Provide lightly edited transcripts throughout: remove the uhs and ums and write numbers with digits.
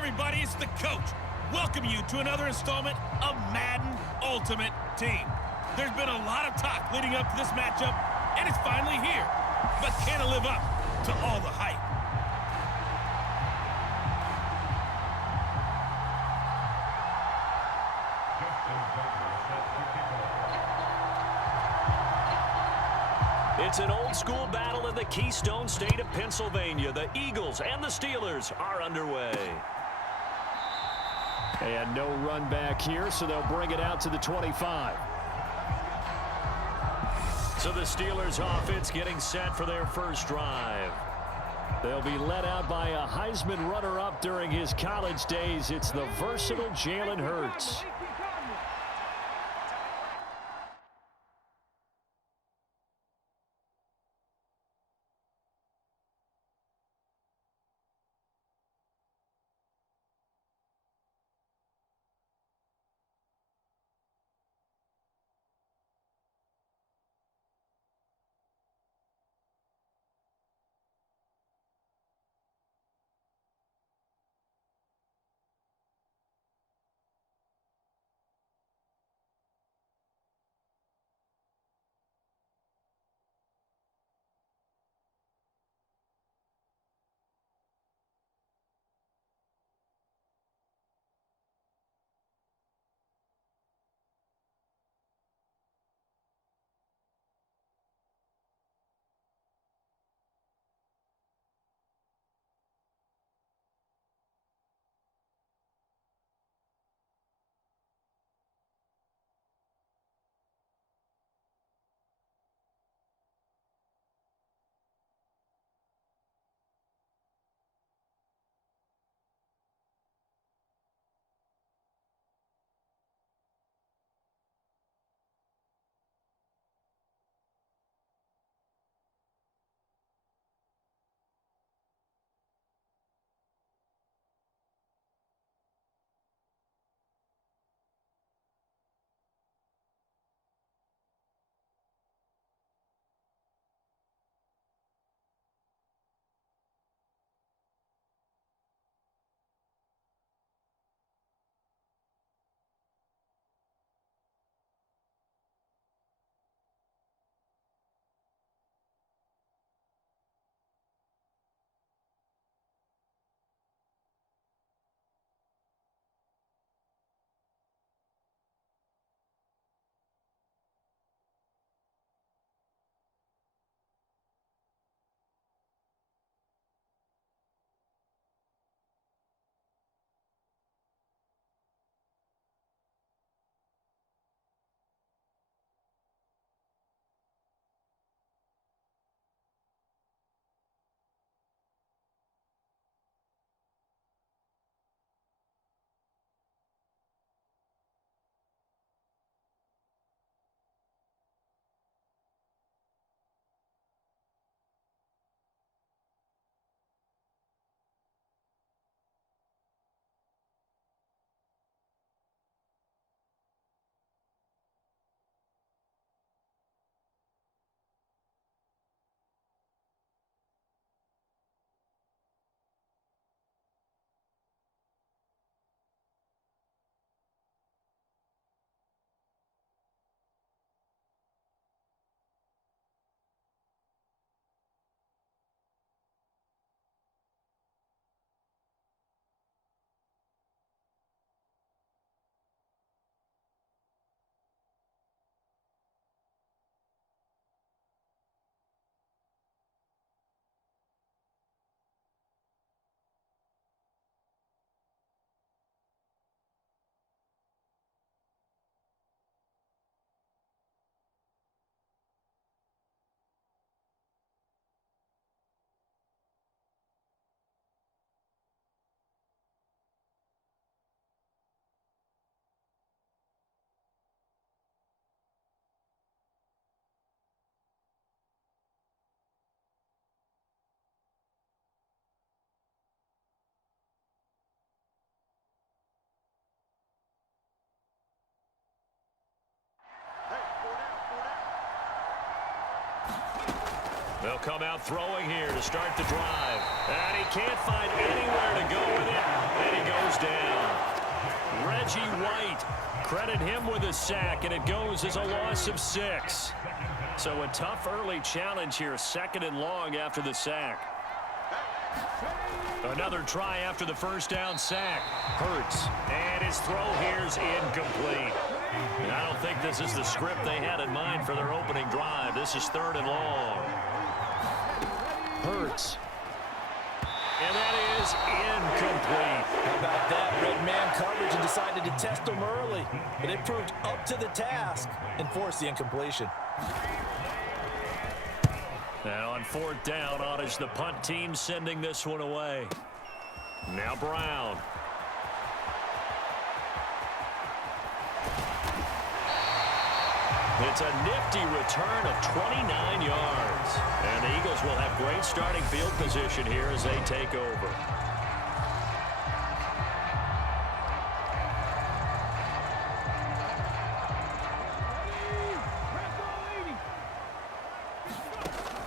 everybody, it's the coach. Welcome you to another installment of Madden Ultimate Team. There's been a lot of talk leading up to this matchup, and it's finally here. But can it live up to all the hype? It's an old-school battle in the Keystone State of Pennsylvania. The Eagles and the Steelers are underway. And no run back here, so they'll bring it out to the 25. So the Steelers offense getting set for their first drive. They'll be led out by a Heisman runner-up during his college days. It's the versatile Jalen Hurts. They'll come out throwing here to start the drive. And he can't find anywhere to go with it. And he goes down. Reggie White, credit him with a sack, and it goes as a loss of 6. So a tough early challenge here, 2nd and long after the sack. Another try after the first down sack. Hurts, and his throw here's incomplete. And I don't think this is the script they had in mind for their opening drive. This is 3rd and long. Hurts. And that is incomplete. How about that? Red man coverage and decided to test them early. But it proved up to the task and forced the incompletion. And on 4th down, on is the punt team sending this one away. Now Brown. It's a nifty return of 29 yards. And the Eagles will have great starting field position here as they take over.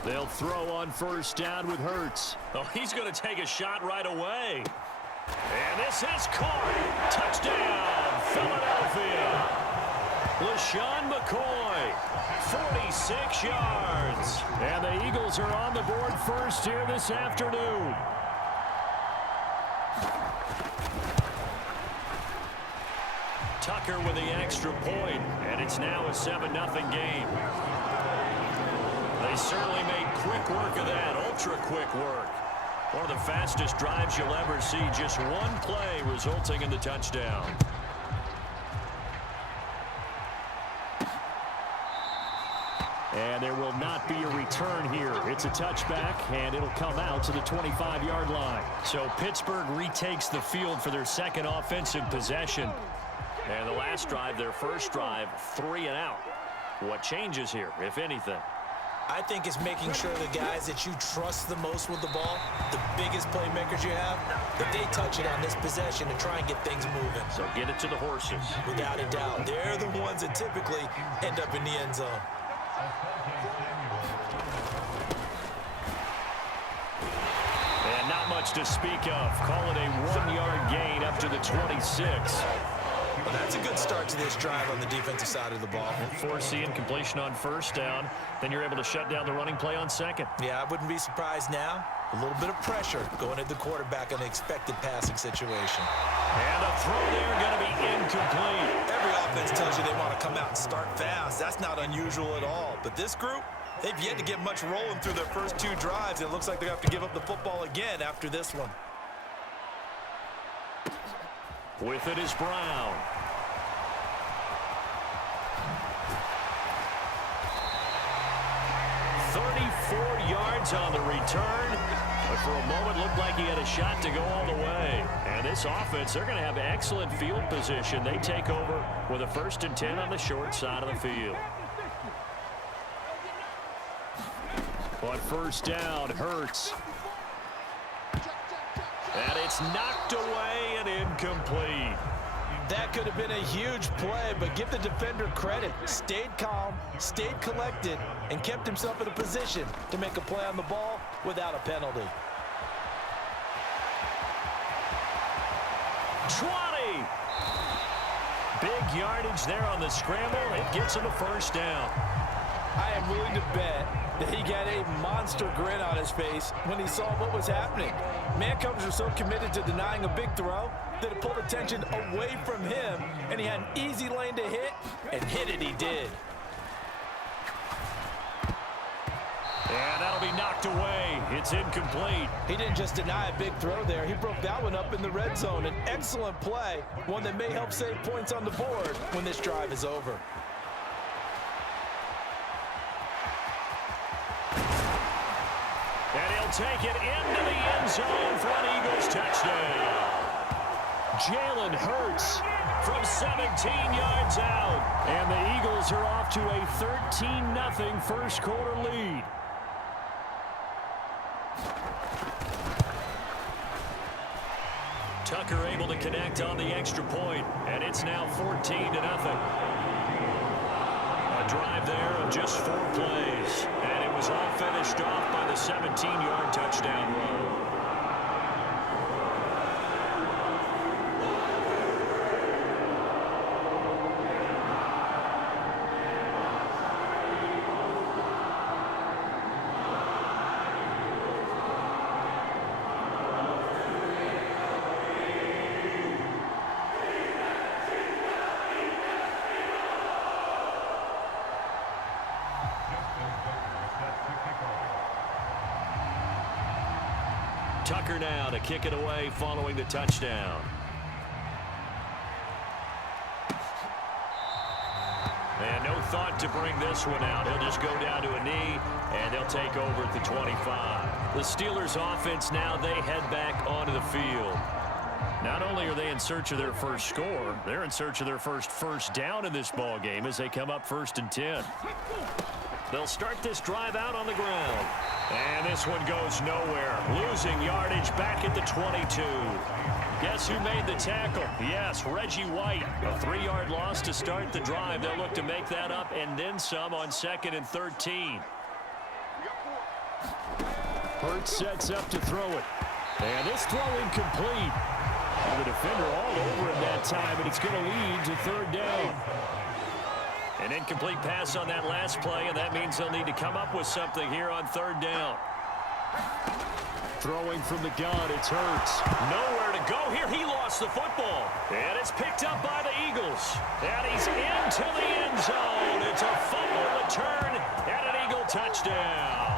They'll throw on 1st down with Hurts. Oh, he's going to take a shot right away. And this is caught. Touchdown, Philadelphia. LaShawn McCoy, 46 yards. And the Eagles are on the board first here this afternoon. Tucker with the extra point, and it's now a 7-0 game. They certainly made quick work of that, ultra-quick work. One of the fastest drives you'll ever see, just one play resulting in the touchdown. And there will not be a return here. It's a touchback, and it'll come out to the 25-yard line. So Pittsburgh retakes the field for their 2nd offensive possession. And the last drive, their first drive, 3 and out. What changes here, if anything? I think it's making sure the guys that you trust the most with the ball, the biggest playmakers you have, that they touch it on this possession to try and get things moving. So get it to the horses. Without a doubt. They're the ones that typically end up in the end zone. And not much to speak of. Call it a 1-yard gain up to the 26. Well, that's a good start to this drive on the defensive side of the ball. Force the incompletion on 1st down. Then you're able to shut down the running play on 2nd. Yeah, I wouldn't be surprised now. A little bit of pressure going at the quarterback on the expected passing situation. And the throw there going to be incomplete. Every offense tells you they want to come out and start fast. That's not unusual at all. But this group, they've yet to get much rolling through their first 2 drives. It looks like they have to give up the football again after this one. With it is Brown. Yards on the return, but for a moment looked like he had a shot to go all the way. And this offense, they're going to have excellent field position. They take over with a 1st and 10 on the short side of the field. On 1st down, Hurts. And it's knocked away and incomplete. That could have been a huge play, but give the defender credit. Stayed calm, stayed collected, and kept himself in a position to make a play on the ball without a penalty. 20. Big yardage there on the scramble. It gets him a 1st down. I am willing to bet that he got a monster grin on his face when he saw what was happening. Man coverage was so committed to denying a big throw that it pulled attention away from him, and he had an easy lane to hit, and hit it he did. And that'll be knocked away. It's incomplete. He didn't just deny a big throw there. He broke that one up in the red zone. An excellent play, one that may help save points on the board when this drive is over. And he'll take it into the end zone for an Eagles touchdown. Jalen Hurts from 17 yards out. And the Eagles are off to a 13-0 first quarter lead. Tucker able to connect on the extra point, and it's now 14-0. A drive there of just 4 plays, and it was all finished off by the 17-yard touchdown run. Tucker now to kick it away following the touchdown. And no thought to bring this one out. He'll just go down to a knee, and they'll take over at the 25. The Steelers offense now, they head back onto the field. Not only are they in search of their first score, they're in search of their first down in this ball game as they come up 1st and 10. They'll start this drive out on the ground. And this one goes nowhere. Losing yardage back at the 22. Guess who made the tackle? Yes, Reggie White. A 3-yard loss to start the drive. They'll look to make that up and then some on 2nd and 13. Hurts sets up to throw it. And this throw incomplete. The defender all over him that time, and it's going to lead to 3rd down. An incomplete pass on that last play, and that means they'll need to come up with something here on 3rd down. Throwing from the gun, it's Hurts. Nowhere to go here. He lost the football. And it's picked up by the Eagles. And he's into the end zone. It's a fumble return and an Eagle touchdown.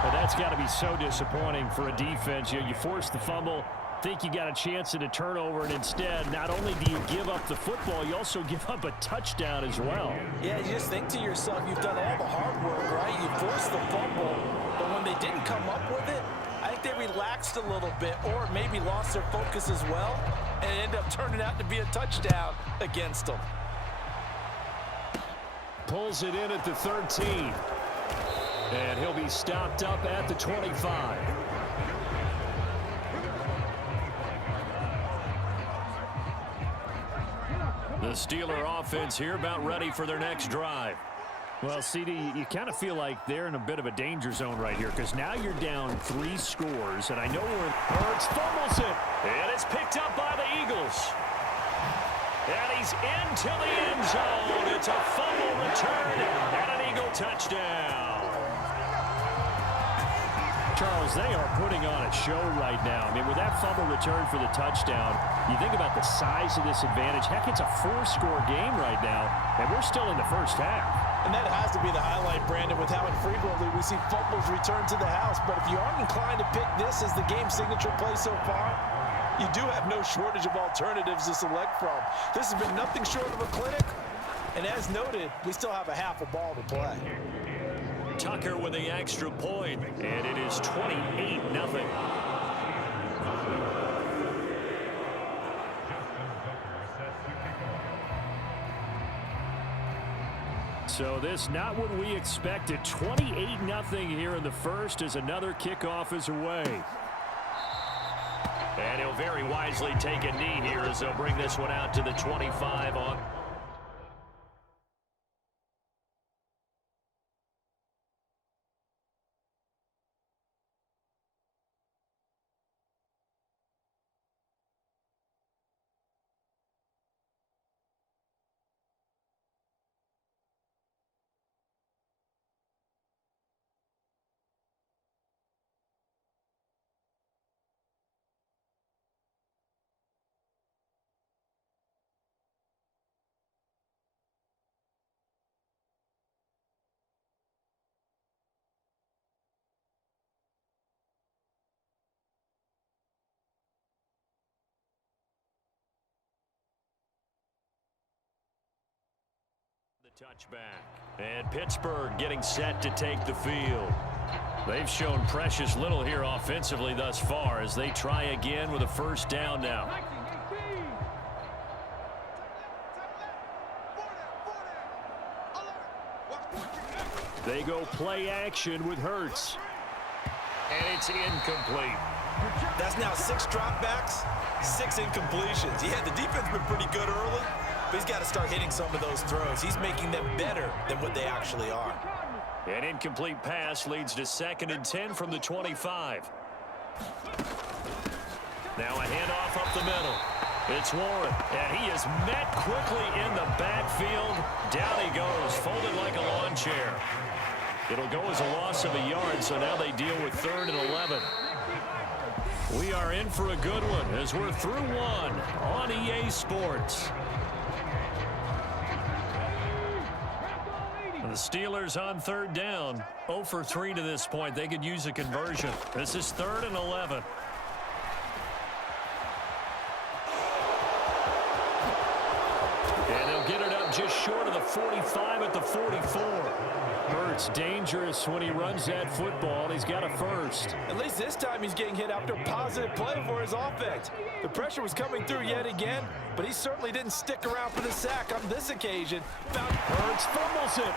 Well, that's got to be so disappointing for a defense. You force the fumble, think you got a chance at a turnover, and instead, not only do you give up the football, you also give up a touchdown as well. Yeah, you just think to yourself, you've done all the hard work, right? You forced the fumble, but when they didn't come up with it, I think they relaxed a little bit or maybe lost their focus as well, and it ended up turning out to be a touchdown against them. Pulls it in at the 13. And he'll be stopped up at the 25. The Steeler offense here about ready for their next drive. Well, CD, you kind of feel like they're in a bit of a danger zone right here because now you're down 3 scores, and I know we're in Hurts fumbles it. And it's picked up by the Eagles. And he's into the end zone. It's a fumble return and an Eagle touchdown. Charles, they are putting on a show right now. I mean, with that fumble return for the touchdown, you think about the size of this advantage. Heck, it's a 4-score game right now, and we're still in the first half. And that has to be the highlight, Brandon, with how infrequently we see fumbles return to the house. But if you aren't inclined to pick this as the game signature play so far, you do have no shortage of alternatives to select from. This has been nothing short of a clinic. And as noted, we still have a half a ball to play. Tucker with the extra point, and it is 28-0. So this not what we expected. 28-0 here in the first as another kickoff is away. And he'll very wisely take a knee here as they'll bring this one out to the 25 on. Touchback. And Pittsburgh getting set to take the field. They've shown precious little here offensively thus far as they try again with a first down now. They go play action with Hurts. And it's incomplete. That's now 6 dropbacks, 6 incompletions. Yeah, the defense has been pretty good early, but he's got to start hitting some of those throws. He's making them better than what they actually are. An incomplete pass leads to 2nd and 10 from the 25. Now a handoff up the middle. It's Warren, and he is met quickly in the backfield. Down he goes, folded like a lawn chair. It'll go as a loss of a yard, so now they deal with 3rd and 11. We are in for a good one as we're through one on EA Sports. The Steelers on third down. 0 for 3 to this point. They could use a conversion. This is 3rd and 11. And they'll get it up just short of the 45 at the 44. Hurts dangerous when he runs that football. He's got a first. At least this time he's getting hit after a positive play for his offense. The pressure was coming through yet again, but he certainly didn't stick around for the sack on this occasion. Hurts fumbles it.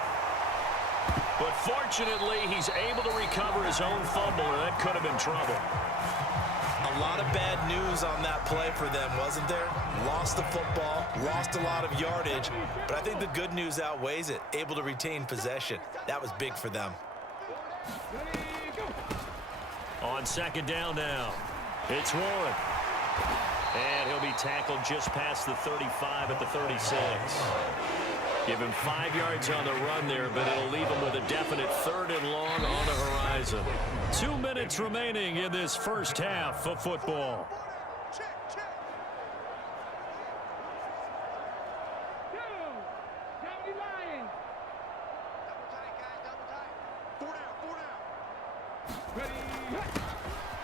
But fortunately, he's able to recover his own fumble, or that could have been trouble. A lot of bad news on that play for them, wasn't there? Lost the football, lost a lot of yardage, but I think the good news outweighs it. Able to retain possession. That was big for them. On second down now, it's Warren. And he'll be tackled just past the 35 at the 36. Give him 5 yards on the run there, but it'll leave him with a definite 3rd and long on the horizon. 2 minutes remaining in this first half of football.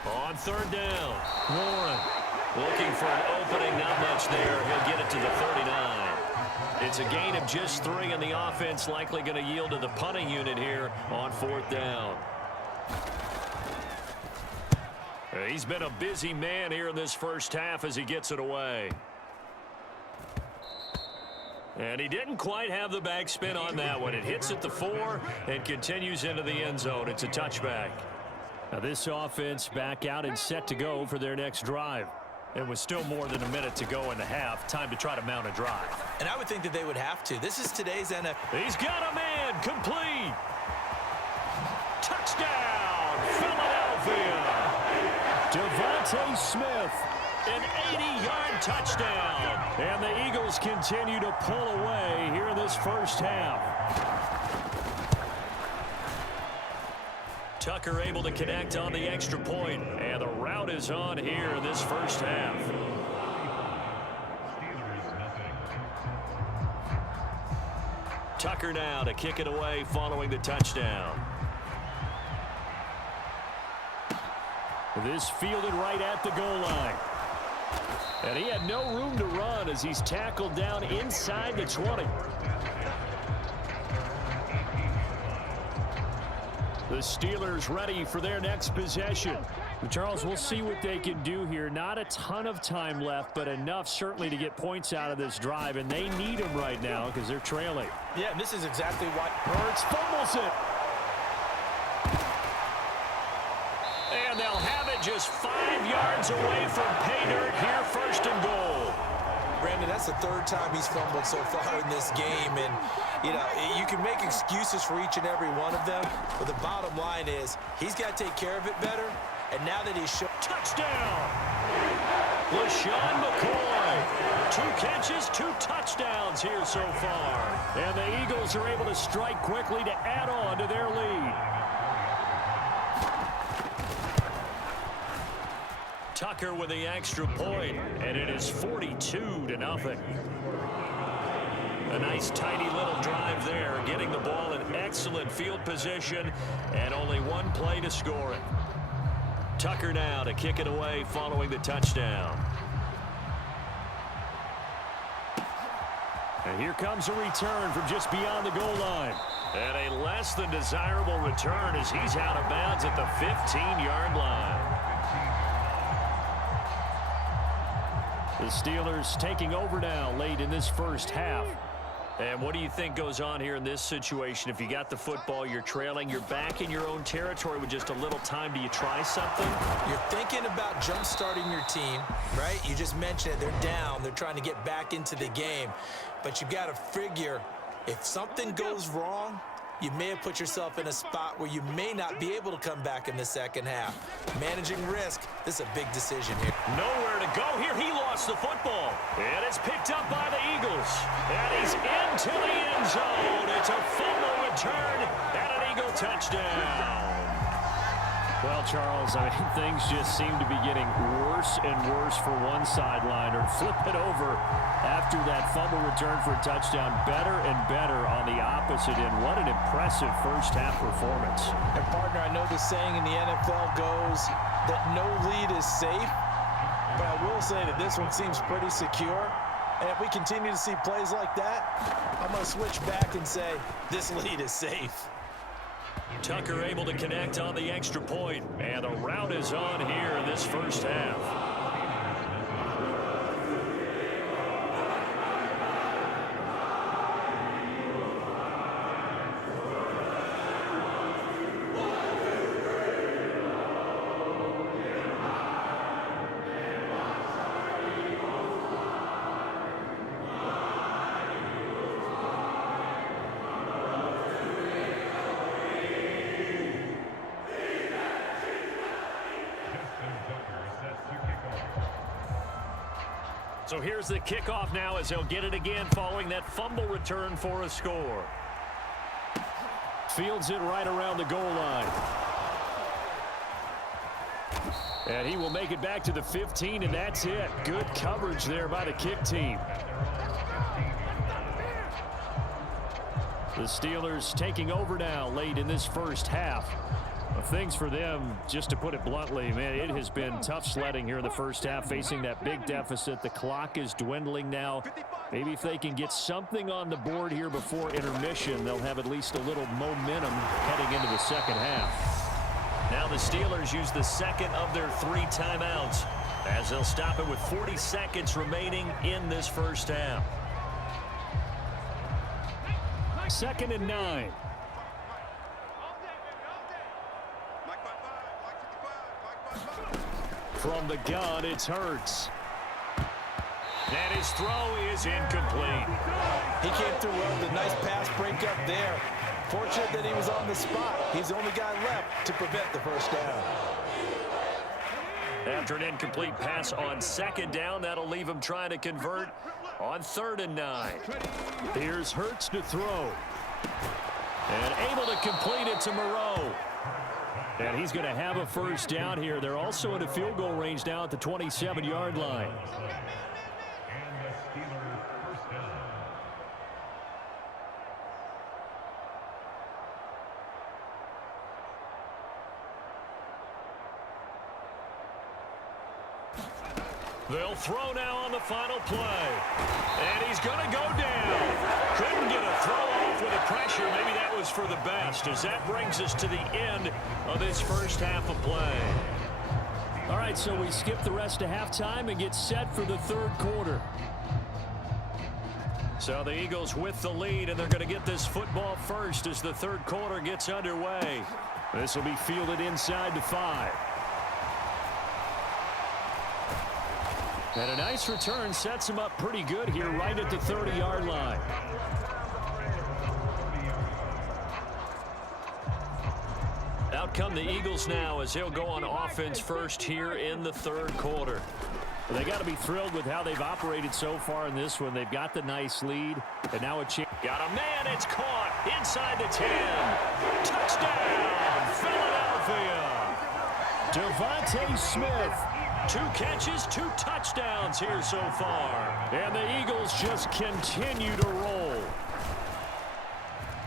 On third down, Warren looking for an opening, not much there. He'll get it to the 39. It's a gain of just 3, and the offense likely going to yield to the punting unit here on 4th down. He's been a busy man here in this first half as he gets it away. And he didn't quite have the backspin on that one. It hits at the 4 and continues into the end zone. It's a touchback. Now this offense back out and set to go for their next drive. And with still more than a minute to go in the half, time to try to mount a drive. And I would think that they would have to. This is today's NFL. He's got a man, complete. Touchdown, Philadelphia. Devontae Smith, an 80-yard touchdown. And the Eagles continue to pull away here in this first half. Tucker able to connect on the extra point, and the route is on here in this first half. Tucker now to kick it away following the touchdown. This fielded right at the goal line. And he had no room to run as he's tackled down inside the 20. The Steelers ready for their next possession. Charles, we'll see what they can do here. Not a ton of time left, but enough certainly to get points out of this drive, and they need them right now because they're trailing. Yeah, this is exactly why. Hurts fumbles it. And they'll have it just 5 yards away from pay dirt here, 1st and goal. Brandon, that's the 3rd time he's fumbled so far in this game, and you can make excuses for each and every one of them, but the bottom line is he's got to take care of it better, and now that he's shown... Touchdown! LaShawn McCoy. 2 catches, 2 touchdowns here so far. And the Eagles are able to strike quickly to add on to their lead. Tucker with the extra point, and it is 42-0. A nice tidy little drive there, getting the ball in excellent field position, and only 1 play to score it. Tucker now to kick it away following the touchdown. And here comes a return from just beyond the goal line. And a less than desirable return as he's out of bounds at the 15-yard line. The Steelers taking over now late in this first half. And what do you think goes on here in this situation? If you got the football, you're trailing, you're back in your own territory with just a little time. Do you try something? You're thinking about jump-starting your team, right? You just mentioned it. They're down. They're trying to get back into the game. But you got to figure if something goes wrong, you may have put yourself in a spot where you may not be able to come back in the second half. Managing risk, this is a big decision here. Nowhere to go here. He lost the football. And it's picked up by the Eagles. And he's into the end zone. It's a fumble return and an Eagle touchdown. Well, Charles, I mean, things just seem to be getting worse and worse for one sideline, or flip it over after that fumble return for a touchdown. Better and better on the opposite end. What an impressive first-half performance. And, partner, I know the saying in the NFL goes that no lead is safe, but I will say that this one seems pretty secure. And if we continue to see plays like that, I'm going to switch back and say this lead is safe. Tucker able to connect on the extra point, and the route is on here in this first half. So here's the kickoff now as they'll get it again following that fumble return for a score. Fields it right around the goal line. And he will make it back to the 15, and that's it. Good coverage there by the kick team. The Steelers taking over now late in this first half. Things for them, just to put it bluntly, man, it has been tough sledding here in the first half, facing that big deficit. The clock is dwindling now. Maybe if they can get something on the board here before intermission, they'll have at least a little momentum heading into the second half. Now the Steelers use the second of their 3 timeouts as they'll stop it with 40 seconds remaining in this first half. 2nd and 9. From the gun, it's Hurts. And his throw is incomplete. He came through well with a nice pass breakup there. Fortunate that he was on the spot. He's the only guy left to prevent the first down. After an incomplete pass on 2nd down, that'll leave him trying to convert on 3rd and 9. Here's Hurts to throw. And able to complete it to Moreau. And he's going to have a first down here. They're also in a field goal range now at the 27-yard line. They'll throw now on the final play. And he's going to go down. Couldn't get a throw off with the pressure. Maybe that was for the best, as that brings us to the end of this first half of play. All right, so we skip the rest of halftime and get set for the 3rd quarter. So the Eagles with the lead, and they're going to get this football first as the 3rd quarter gets underway. This will be fielded inside the 5. And a nice return sets him up pretty good here right at the 30-yard line. Out come the Eagles now as they'll go on offense first here in the 3rd quarter. Well, they got to be thrilled with how they've operated so far in this one. They've got the nice lead, and now a chance. Got a man, it's caught inside the 10. Touchdown, Philadelphia. Devontae Smith. 2 catches, 2 touchdowns here so far. And the Eagles just continue to roll.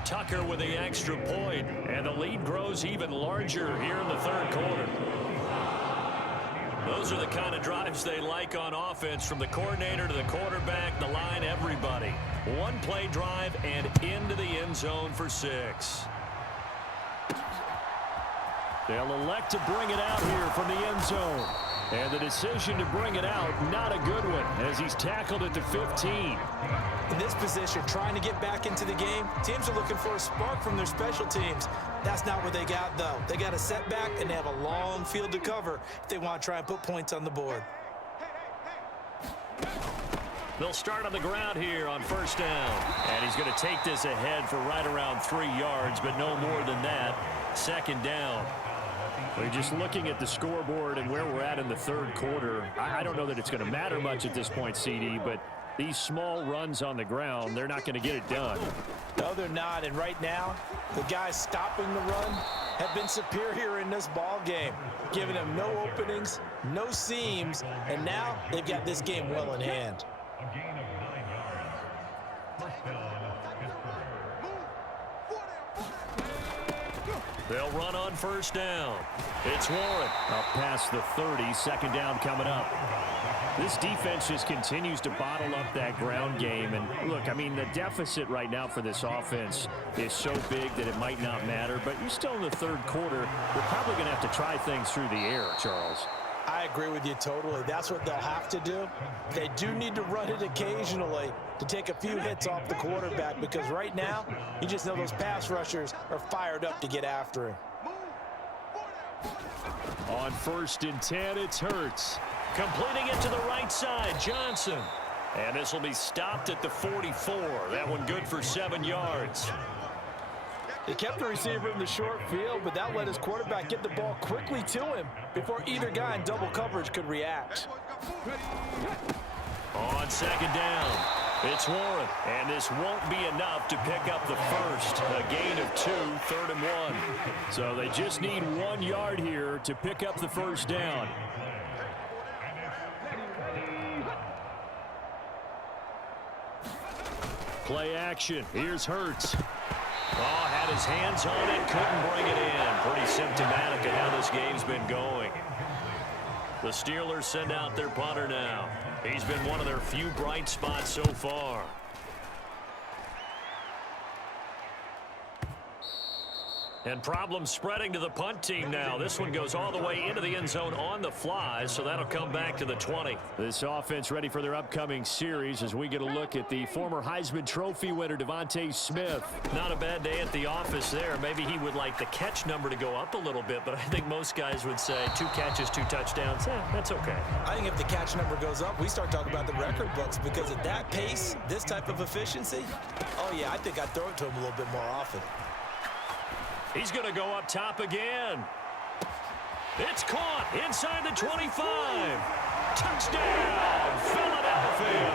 Tucker with the extra point, and the lead grows even larger here in the 3rd quarter. Those are the kind of drives they like on offense, from the coordinator to the quarterback, the line, everybody. 1-play drive and into the end zone for 6. They'll elect to bring it out here from the end zone. And the decision to bring it out, not a good one, as he's tackled at the 15. In this position, trying to get back into the game, teams are looking for a spark from their special teams. That's not what they got, though. They got a setback, and they have a long field to cover if they want to try and put points on the board. They'll start on the ground here on 1st down. And he's going to take this ahead for right around 3 yards, but no more than that. 2nd down. We're just looking at the scoreboard and where we're at in the 3rd quarter. I don't know that it's going to matter much at this point, CD, but these small runs on the ground, they're not going to get it done. No, they're not. And right now, the guy stopping the run have been superior in this ball game, giving them no openings, no seams, and now they've got this game well in hand. A gain of 9 yards. First down, Pittsburgh. They'll run on first down. It's Warren. Up past the 30, second down coming up. This defense just continues to bottle up that ground game. And look, I mean, the deficit right now for this offense is so big that it might not matter. But you're still in the third quarter. They're probably going to have to try things through the air, Charles. I agree with you totally. That's what they'll have to do. They do need to run it occasionally to take a few hits off the quarterback, because right now, you just know those pass rushers are fired up to get after him. On 1st and 10, it's Hurts. Completing it to the right side, Johnson. And this will be stopped at the 44. That one good for 7 yards. They kept the receiver in the short field, but that let his quarterback get the ball quickly to him before either guy in double coverage could react. On second down, it's Warren. And this won't be enough to pick up the first. A gain of 2, 3rd and 1. So they just need 1 yard here to pick up the first down. Play action. Here's Hurts. Oh, had his hands on it, couldn't bring it in. Pretty symptomatic of how this game's been going. The Steelers send out their punter now. He's been one of their few bright spots so far. And problems spreading to the punt team now. This one goes all the way into the end zone on the fly, so that'll come back to the 20. This offense ready for their upcoming series as we get a look at the former Heisman Trophy winner, Devontae Smith. Not a bad day at the office there. Maybe he would like the catch number to go up a little bit, but I think most guys would say 2 catches, 2 touchdowns. That's okay. I think if the catch number goes up, we start talking about the record books, because at that pace, this type of efficiency, oh yeah, I think I'd throw it to him a little bit more often. He's going to go up top again. It's caught inside the 25. Touchdown, Philadelphia.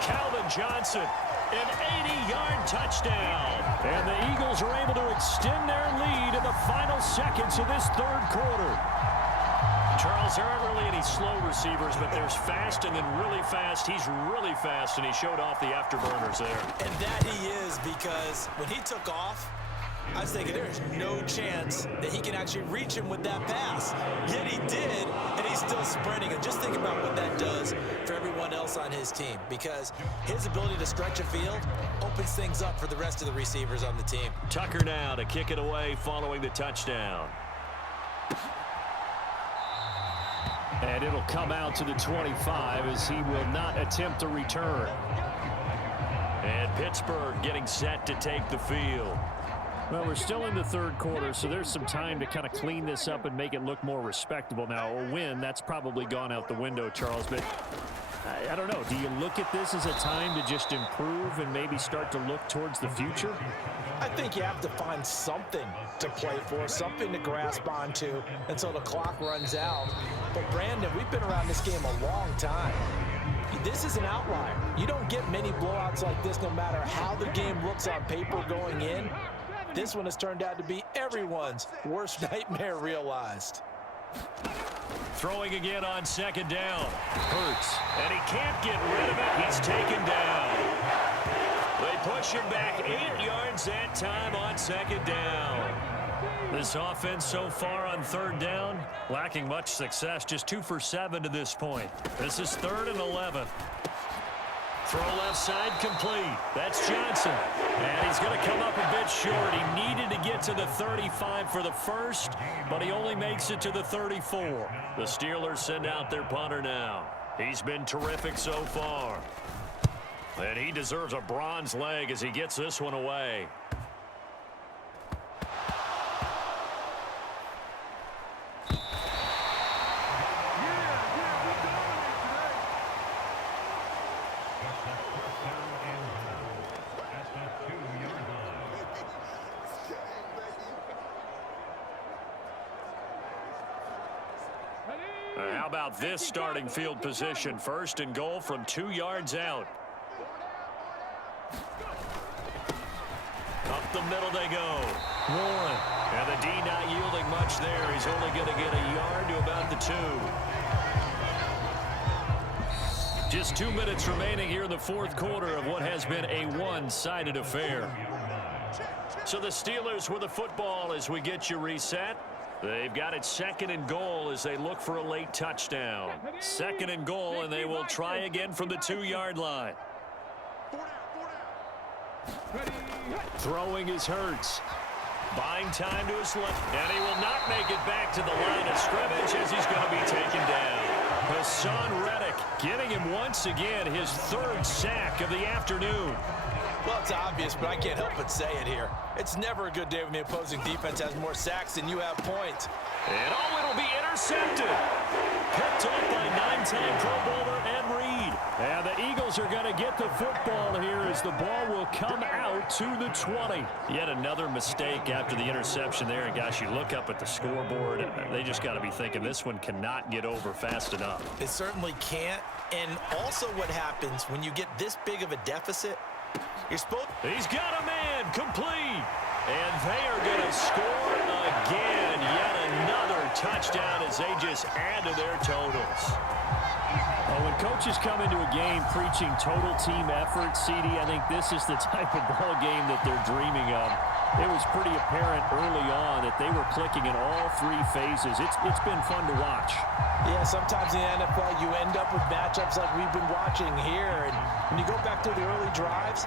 Calvin Johnson, an 80-yard touchdown. And the Eagles are able to extend their lead in the final seconds of this third quarter. Charles, there aren't really any slow receivers, but there's fast and then really fast. He's really fast, and he showed off the afterburners there. And that he is, because when he took off, I was thinking there's no chance that he can actually reach him with that pass. Yet he did, and he's still sprinting. And just think about what that does for everyone else on his team, because his ability to stretch a field opens things up for the rest of the receivers on the team. Tucker now to kick it away following the touchdown. And it'll come out to the 25 as he will not attempt a return. And Pittsburgh getting set to take the field. Well, we're still in the third quarter, so there's some time to kind of clean this up and make it look more respectable. Now, a win, that's probably gone out the window, Charles, but I don't know. Do you look at this as a time to just improve and maybe start to look towards the future? I think you have to find something to play for, something to grasp onto until the clock runs out. But, Brandon, we've been around this game a long time. This is an outlier. You don't get many blowouts like this no matter how the game looks on paper going in. This one has turned out to be everyone's worst nightmare realized. Throwing again on second down. Hurts. And he can't get rid of it. He's taken down. They push him back 8 yards that time on second down. This offense so far on third down, lacking much success. Just 2 for 7 to this point. This is 3rd and 11. Throw left side complete. That's Johnson. And he's going to come up a bit short. He needed to get to the 35 for the first, but he only makes it to the 34. The Steelers send out their punter now. He's been terrific so far. And he deserves a bronze leg as he gets this one away. How about this starting field position? 1st and goal from 2 yards out. Up the middle they go. Warren. And And the D not yielding much there. He's only going to get a yard to about the 2. Just 2 minutes remaining here in the fourth quarter of what has been a one-sided affair. So the Steelers with the football as we get you reset. They've got it 2nd and goal as they look for a late touchdown. 2nd and goal, and they will try again from the 2-yard line. Throwing is Hurts. Buying time to his left, and he will not make it back to the line of scrimmage as he's going to be taken down. Hassan Reddick giving him once again his 3rd sack of the afternoon. Well, it's obvious, but I can't help but say it here. It's never a good day when the opposing defense has more sacks than you have points. And it'll be intercepted. Picked up by 9-time Pro Bowler Ed Reed. And the Eagles are going to get the football here as the ball will come out to the 20. Yet another mistake after the interception there. And gosh, you look up at the scoreboard, they just got to be thinking this one cannot get over fast enough. It certainly can't. And also what happens when you get this big of a deficit, he's got a man complete. And they are going to score again. Yet another touchdown as they just add to their totals. Well, when coaches come into a game preaching total team effort, CD, I think this is the type of ball game that they're dreaming of. It was pretty apparent early on that they were clicking in all 3 phases. It's been fun to watch. Yeah, sometimes in the NFL you end up with matchups like we've been watching here. And when you go back to the early drives,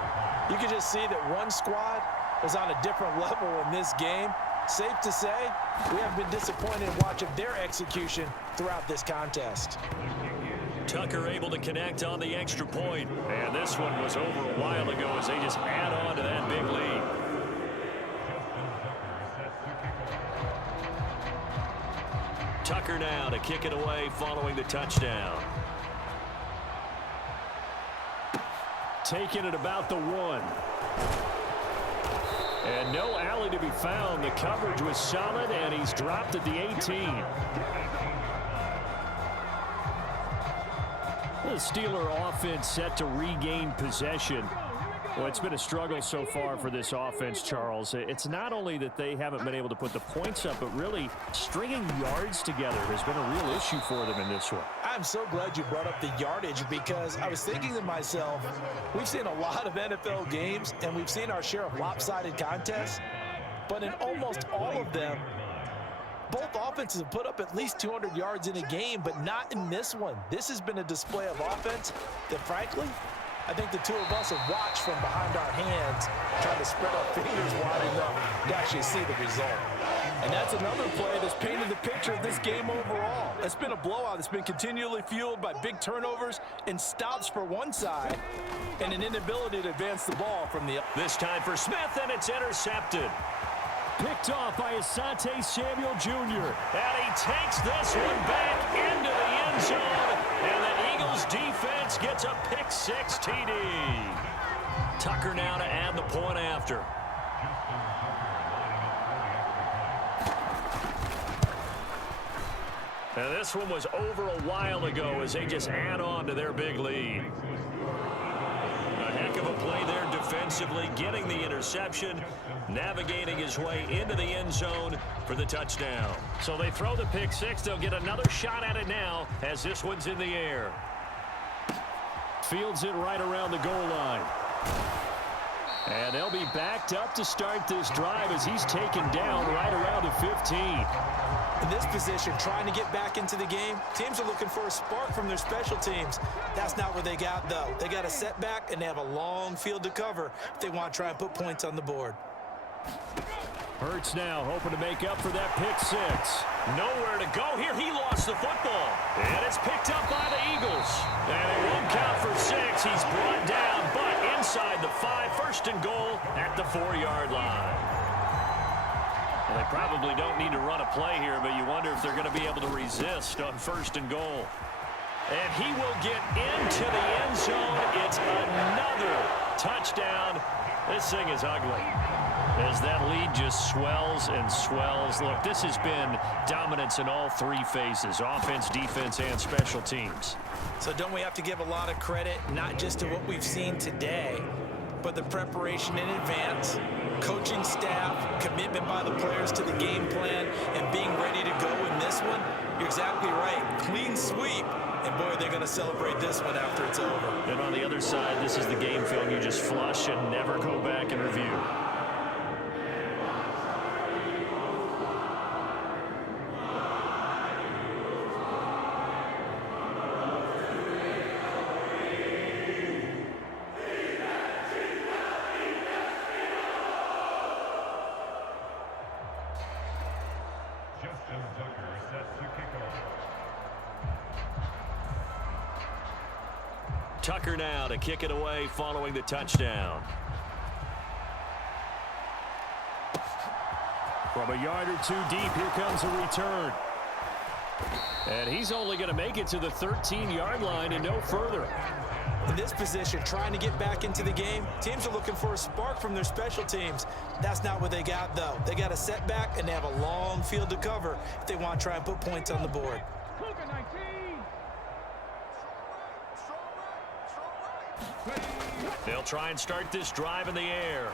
you can just see that one squad was on a different level in this game. Safe to say, we have been disappointed in watching their execution throughout this contest. Tucker able to connect on the extra point. And this one was over a while ago as they just add on to that big lead. Tucker now to kick it away following the touchdown. Taking it about the 1. And no alley to be found. The coverage was solid, and he's dropped at the 18. The Steeler offense set to regain possession. Well, it's been a struggle so far for this offense, Charles. It's not only that they haven't been able to put the points up, but really stringing yards together has been a real issue for them in this one. I'm so glad you brought up the yardage because I was thinking to myself, we've seen a lot of NFL games and we've seen our share of lopsided contests, but in almost all of them, both offenses have put up at least 200 yards in a game, but not in this one. This has been a display of offense that, frankly, I think the two of us have watched from behind our hands, trying to spread our fingers wide enough to actually see the result. And that's another play that's painted the picture of this game overall. It's been a blowout. It's been continually fueled by big turnovers and stops for one side and an inability to advance the ball from the other. This time for Smith, and it's intercepted. Picked off by Asante Samuel Jr. And he takes this one back into the end zone. And the Eagles defense gets a pick-6 TD. Tucker now to add the point after. And this one was over a while ago as they just add on to their big lead. A heck of a play there defensively, getting the interception, navigating his way into the end zone for the touchdown. So they throw the pick-6. They'll get another shot at it now as this one's in the air. Fields it right around the goal line. And they'll be backed up to start this drive as he's taken down right around the 15. In this position, trying to get back into the game, teams are looking for a spark from their special teams. That's not what they got, though. They got a setback, and they have a long field to cover if they want to try and put points on the board. Hurts now hoping to make up for that pick-6. Nowhere to go here. He lost the football. And it's picked up by the Eagles. And it won't count for 6. He's brought down, but inside the 5. First and goal at the 4-yard line. Well, they probably don't need to run a play here, but you wonder if they're going to be able to resist on first and goal. And he will get into the end zone. It's another touchdown. This thing is ugly as that lead just swells and swells. Look, this has been dominance in all 3 phases, offense, defense, and special teams. So don't we have to give a lot of credit, not just to what we've seen today, but the preparation in advance, coaching staff, commitment by the players to the game plan, and being ready to go in this one, you're exactly right. Clean sweep. And boy, they're going to celebrate this one after it's over. And on the other side, this is the game film you just flush and never go back and review. Justin Tucker sets the kickoff. Tucker now to kick it away following the touchdown. From a yard or two deep, here comes a return. And he's only going to make it to the 13-yard line and no further. In this position, trying to get back into the game, teams are looking for a spark from their special teams. That's not what they got, though. They got a setback, and they have a long field to cover if they want to try and put points on the board. They'll try and start this drive in the air.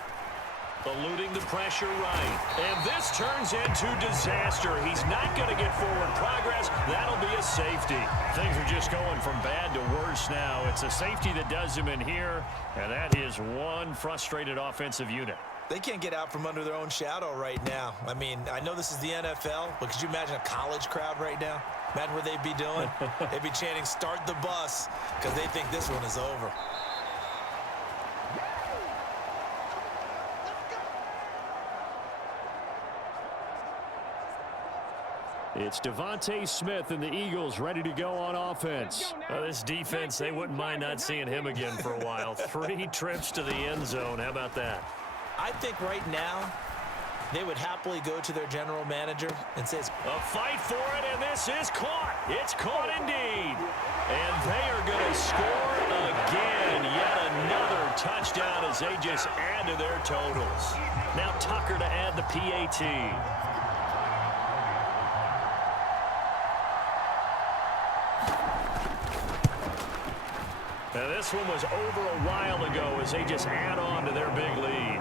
Eluding the pressure right. And this turns into disaster. He's not going to get forward progress. That'll be a safety. Things are just going from bad to worse now. It's a safety that does him in here, and that is one frustrated offensive unit. They can't get out from under their own shadow right now. I mean, I know this is the NFL, but could you imagine a college crowd right now? Imagine what they'd be doing. They'd be chanting, "Start the bus," because they think this one is over. It's Devontae Smith and the Eagles ready to go on offense. This defense, they wouldn't mind not seeing him again for a while. 3 trips to the end zone. How about that? I think right now they would happily go to their general manager and say, A fight for it, and this is caught. It's caught indeed. And they are going to score again. Yet another touchdown as they just add to their totals. Now Tucker to add the PAT. Now this one was over a while ago as they just add on to their big lead.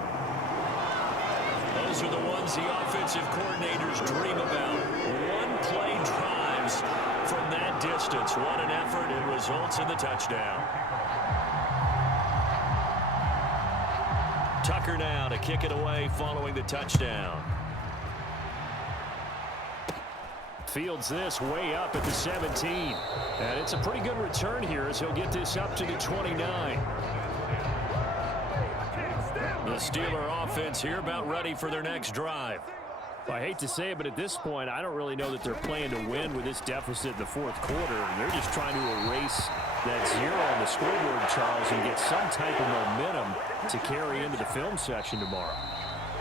Those are the ones the offensive coordinators dream about. One-play drives from that distance. What an effort. It results in the touchdown. Tucker now to kick it away following the touchdown. Fields this way up at the 17. And it's a pretty good return here as he'll get this up to the 29. The Steeler offense here about ready for their next drive. I hate to say it, but at this point, I don't really know that they're playing to win with this deficit in the fourth quarter. They're just trying to erase that 0 on the scoreboard, Charles, and get some type of momentum to carry into the film session tomorrow.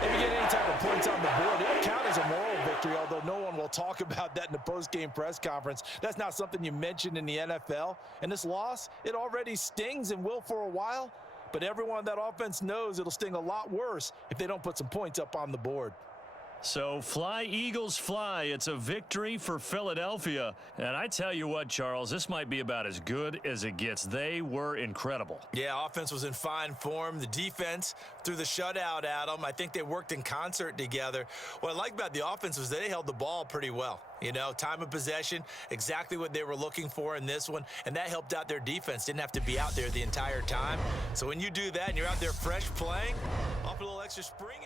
if you get any type of points on the board, it'll count as a moral victory, although no one will talk about that in the post-game press conference. That's not something you mentioned in the NFL. And this loss, it already stings and will for a while, but everyone on that offense knows it'll sting a lot worse if they don't put some points up on the board. So fly, Eagles, fly. It's a victory for Philadelphia. And I tell you what, Charles, this might be about as good as it gets. They were incredible. Yeah, offense was in fine form. The defense threw the shutout at them. I think they worked in concert together. What I like about the offense was they held the ball pretty well. You know, time of possession, exactly what they were looking for in this one, and that helped out their defense. Didn't have to be out there the entire time. So when you do that and you're out there fresh playing, off a little extra spring.